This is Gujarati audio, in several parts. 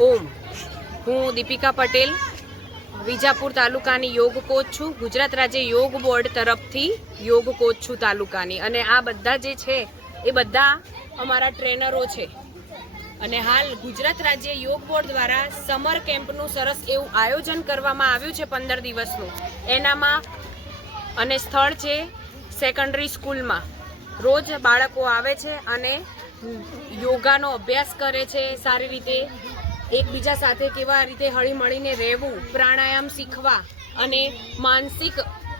હું દીપિકા પટેલ, વિજાપુર તાલુકાની યોગ કોચ છું. ગુજરાત રાજ્ય યોગ બોર્ડ તરફથી યોગ કોચ છું તાલુકાની. અને આ બધા જે છે, એ બધા અમારા ટ્રેનરો છે. અને હાલ ગુજરાત રાજ્ય યોગ બોર્ડ દ્વારા સમર કેમ્પનું સરસ એવું આયોજન કરવામાં આવ્યું છે પંદર દિવસનું. એનામાં અને સ્થળ છે સેકન્ડરી સ્કૂલમાં રોજ બાળકો આવે છે અને યોગાનો અભ્યાસ કરે છે, સારી રીતે એકબીજા સાથે કેવા રીતે હળીમળીને રહેવું, પ્રાણાયામ શીખવા અને માનસિક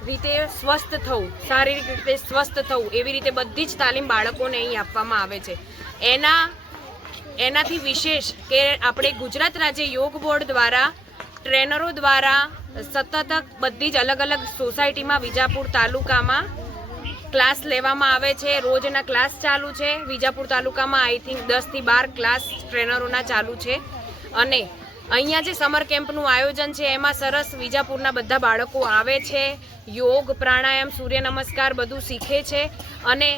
રીતે સ્વસ્થ થવું, શારીરિક રીતે સ્વસ્થ થવું, એવી રીતે બધી જ તાલીમ બાળકોને અહીં આપવામાં આવે છે. એના, એનાથી વિશેષ કે આપણે ગુજરાત રાજ્ય યોગ બોર્ડ દ્વારા, ટ્રેનરો દ્વારા સતત બધી જ અલગ અલગ સોસાયટીમાં વિજાપુર તાલુકામાં ક્લાસ લેવામાં આવે છે. રોજના ક્લાસ ચાલુ છે. વિજાપુર તાલુકામાં આઈ થિંક દસથી બાર ક્લાસ ટ્રેનરોના ચાલુ છે. અને અહીંયા જે સમર કેમ્પનું આયોજન છે, એમાં સરસ વિજાપુરના બધા બાળકો આવે છે, યોગ, પ્રાણાયામ, સૂર્ય નમસ્કાર બધું શીખે છે અને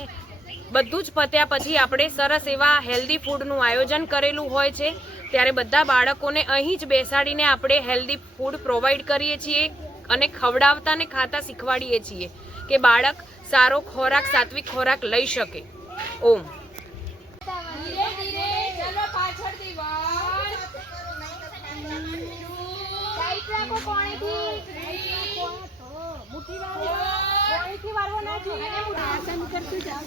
બધું જ પત્યા પછી આપણે સરસ એવા હેલ્ધી ફૂડનું આયોજન કરેલું હોય છે. ત્યારે બધા બાળકોને અહીં જ બેસાડીને આપણે હેલ્ધી ફૂડ પ્રોવાઈડ કરીએ છીએ અને ખવડાવતા ને ખાતા શીખવાડીએ છીએ કે બાળક સારો ખોરાક, સાત્વિક ખોરાક લઈ શકે. ઓમ. રાખો કોણીથી મુઠ્ઠી વાળો કોણીથી વાળો ના જોઈએ. આસન કરતું જાવ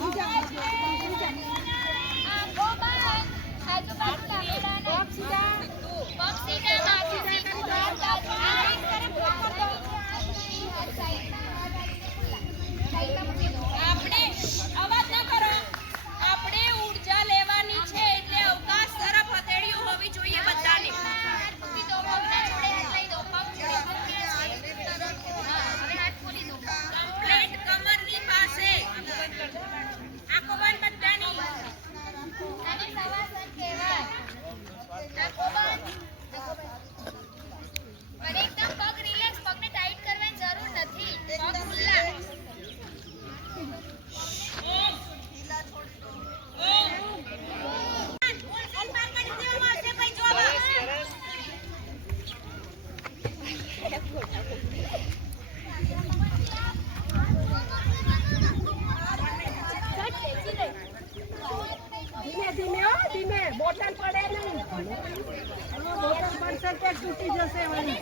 બોટલ પડે નહીં. બોટલ પડશે કે તૂટી જશે વળી.